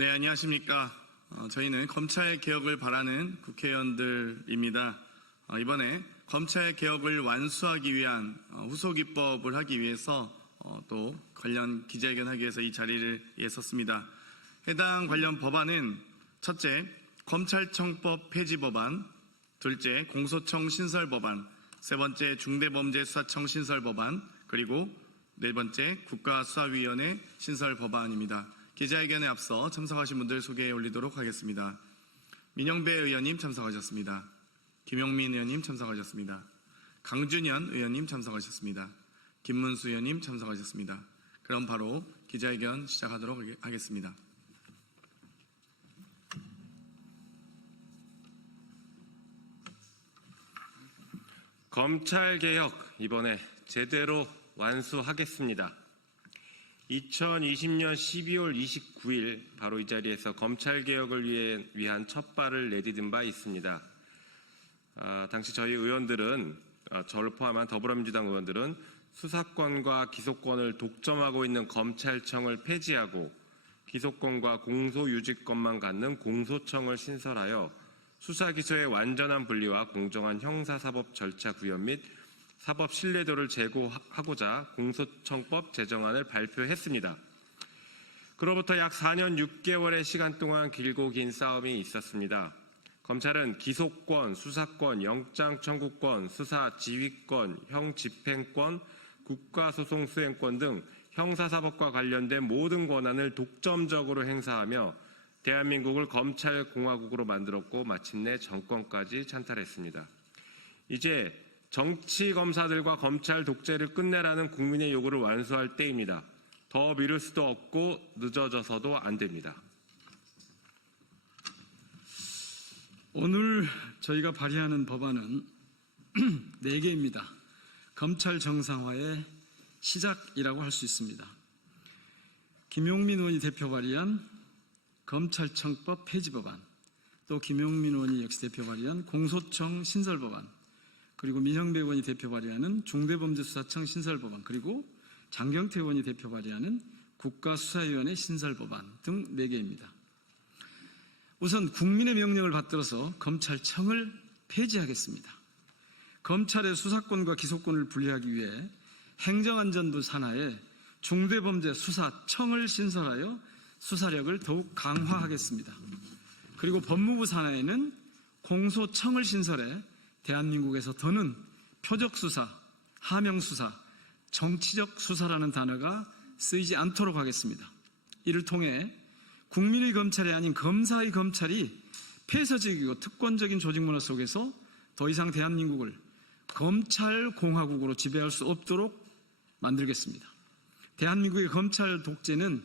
네, 안녕하십니까. 저희는 검찰 개혁을 바라는 국회의원들입니다. 이번에 검찰 개혁을 완수하기 위한 후속 입법을 하기 위해서 또 관련 기자회견하기 위해서 이 자리를 섰습니다. 해당 관련 법안은 첫째, 검찰청법 폐지 법안, 둘째, 공소청 신설 법안, 세 번째, 중대범죄수사청 신설 법안, 그리고 네 번째, 국가수사위원회 신설 법안입니다. 기자회견에 앞서 참석하신 분들 소개해 올리도록 하겠습니다. 민영배 의원님 참석하셨습니다. 김용민 의원님 참석하셨습니다. 강준현 의원님 참석하셨습니다. 김문수 의원님 참석하셨습니다. 그럼 바로 기자회견 시작하도록 하겠습니다. 검찰개혁 이번에 제대로 완수하겠습니다. 2020년 12월 29일 바로 이 자리에서 검찰개혁을 위한 첫 발을 내디딘 바 있습니다. 당시 저희 의원들은, 저를 포함한 더불어민주당 의원들은 수사권과 기소권을 독점하고 있는 검찰청을 폐지하고 기소권과 공소유지권만 갖는 공소청을 신설하여 수사기소의 완전한 분리와 공정한 형사사법 절차 구현 및 사법 신뢰도를 제고하고자 공소청법 제정안을 발표했습니다. 그로부터 약 4년 6개월의 시간 동안 길고 긴 싸움이 있었습니다. 검찰은 기소권, 수사권, 영장 청구권, 수사 지휘권, 형집행권, 국가소송 수행권 등 형사사법과 관련된 모든 권한을 독점적으로 행사하며 대한민국을 검찰공화국으로 만들었고 마침내 정권까지 찬탈했습니다. 이제 정치검사들과 검찰 독재를 끝내라는 국민의 요구를 완수할 때입니다. 더 미룰 수도 없고 늦어져서도 안 됩니다. 오늘 저희가 발의하는 법안은 4개입니다. 검찰 정상화의 시작이라고 할 수 있습니다. 김용민 의원이 대표 발의한 검찰청법 폐지 법안, 또 김용민 의원이 역시 대표 발의한 공소청 신설 법안, 그리고 민영배 의원이 대표 발의하는 중대범죄수사청 신설 법안, 그리고 장경태 의원이 대표 발의하는 국가수사위원회 신설 법안 등 4개입니다. 우선 국민의 명령을 받들어서 검찰청을 폐지하겠습니다. 검찰의 수사권과 기소권을 분리하기 위해 행정안전부 산하에 중대범죄수사청을 신설하여 수사력을 더욱 강화하겠습니다. 그리고 법무부 산하에는 공소청을 신설해 대한민국에서 더는 표적수사, 하명수사, 정치적 수사라는 단어가 쓰이지 않도록 하겠습니다. 이를 통해 국민의 검찰이 아닌 검사의 검찰이 폐쇄적이고 특권적인 조직문화 속에서 더 이상 대한민국을 검찰공화국으로 지배할 수 없도록 만들겠습니다. 대한민국의 검찰 독재는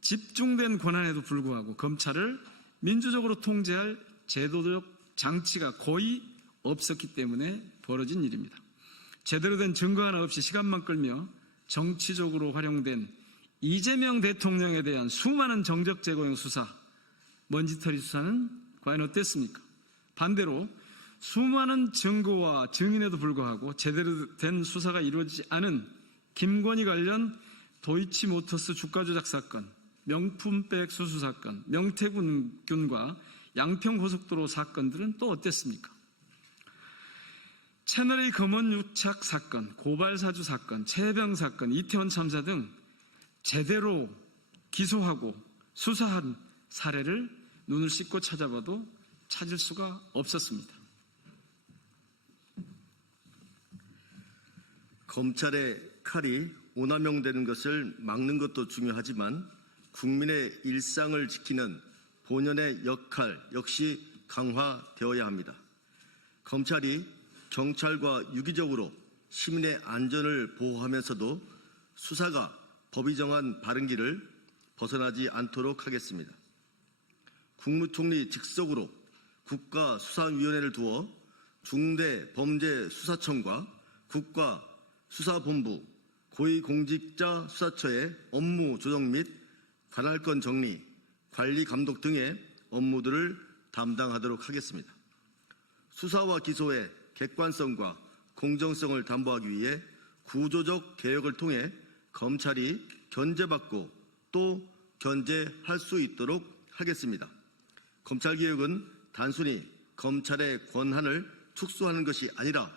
집중된 권한에도 불구하고 검찰을 민주적으로 통제할 제도적 장치가 거의 없었기 때문에 벌어진 일입니다. 제대로 된 증거 하나 없이 시간만 끌며 정치적으로 활용된 이재명 대통령에 대한 수많은 정적 제거용 수사, 먼지털이 수사는 과연 어땠습니까? 반대로 수많은 증거와 증인에도 불구하고 제대로 된 수사가 이루어지지 않은 김건희 관련 도이치모터스 주가 조작 사건, 명품백 수수 사건, 명태균과 양평고속도로 사건들은 또 어땠습니까? 채널A 검언 유착 사건, 고발사주 사건, 최병 사건, 이태원 참사 등 제대로 기소하고 수사한 사례를 눈을 씻고 찾아봐도 찾을 수가 없었습니다. 검찰의 칼이 오남용되는 것을 막는 것도 중요하지만 국민의 일상을 지키는 본연의 역할 역시 강화되어야 합니다. 검찰이 경찰과 유기적으로 시민의 안전을 보호하면서도 수사가 법이 정한 바른 길을 벗어나지 않도록 하겠습니다. 국무총리 직속으로 국가수사위원회를 두어 중대범죄수사청과 국가수사본부, 고위공직자수사처의 업무 조정 및 관할권 정리, 관리 감독 등의 업무들을 담당하도록 하겠습니다. 수사와 기소의 객관성과 공정성을 담보하기 위해 구조적 개혁을 통해 검찰이 견제받고 또 견제할 수 있도록 하겠습니다. 검찰개혁은 단순히 검찰의 권한을 축소하는 것이 아니라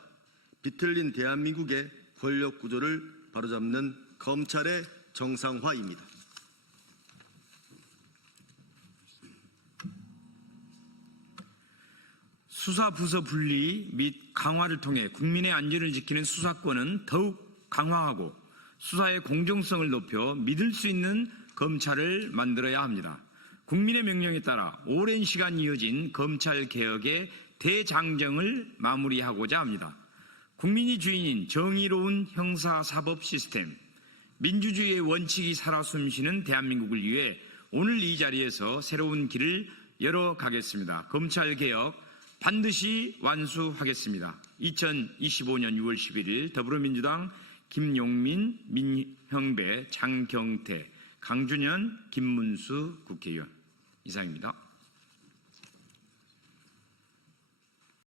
비틀린 대한민국의 권력 구조를 바로잡는 검찰의 정상화입니다. 수사 부서 분리 및 강화를 통해 국민의 안전을 지키는 수사권은 더욱 강화하고 수사의 공정성을 높여 믿을 수 있는 검찰을 만들어야 합니다. 국민의 명령에 따라 오랜 시간 이어진 검찰 개혁의 대장정을 마무리하고자 합니다. 국민이 주인인 정의로운 형사사법 시스템, 민주주의의 원칙이 살아 숨쉬는 대한민국을 위해 오늘 이 자리에서 새로운 길을 열어가겠습니다. 검찰 개혁 반드시 완수하겠습니다. 2025년 6월 11일 더불어민주당 김용민, 민형배, 장경태, 강준현, 김문수 국회의원 이상입니다.